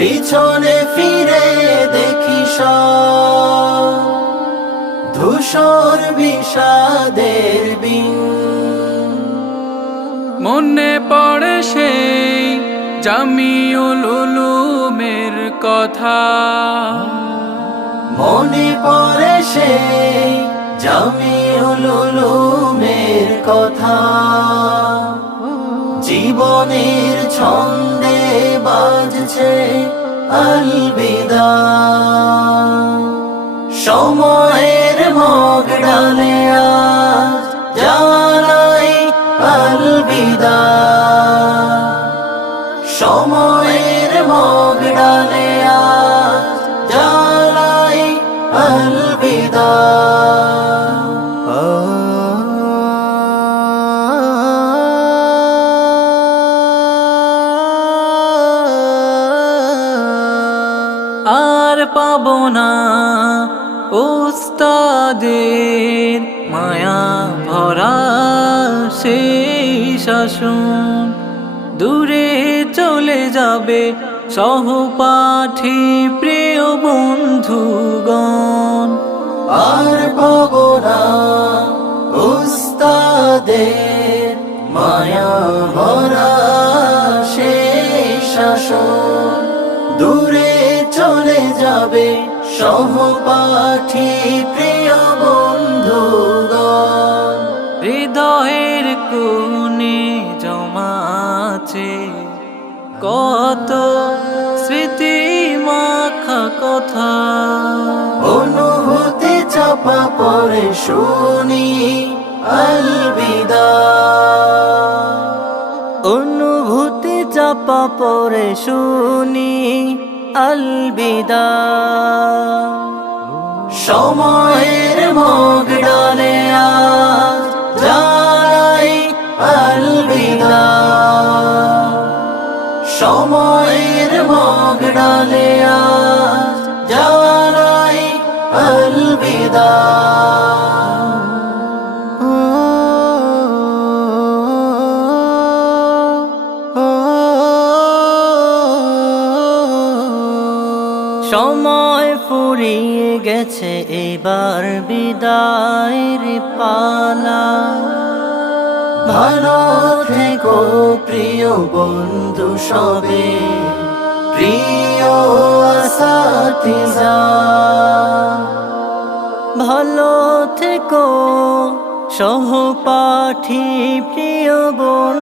পিছনে ফিরে দেখি সব ধূসর বিষাদের বিন। মনে পড়ে সেই জামিউল উলুমের কথা, মনে পড়ে সেই জামিউল উলুমের কথা। জীবনের ছন্দে বাজছে আলবিদা, সময়ের মগ ডালে আজ জানাই আলবিদা। সময়ের মগ ডালে আজ জানাই আলবিদা। আর পাবো না উস্তাদের মায়া ভরা সেই শাসন। দূরে চলে যাবে সহপাঠী প্রিয় বন্ধুগণ। আর পাবো না উস্তাদের মায়া ভরা সেই শাসন। দূরে চলে যাবে সহপাঠী প্রিয় বন্ধুগণ। হৃদয়ের কোণে জমা আছে কত স্মৃতি মাখা কথা। অনুভূতি চাপা পড়ে শুনি আলবিদা। অনুভূতি চাপা পড়ে শুনি আলবিদা। সময়ের মগ ডালে আজ জানাই আলবিদা। সময়ের মগ ডালে আজ জানাই আলবিদা। সময় ফুরিয়ে গেছে, এবার বিদায়ের পালা। ভালো থেকো প্রিয় বন্ধু সবে, প্রিয় আসাতিজা। ভালো থেকো সহপাঠী প্রিয় বন্ধু।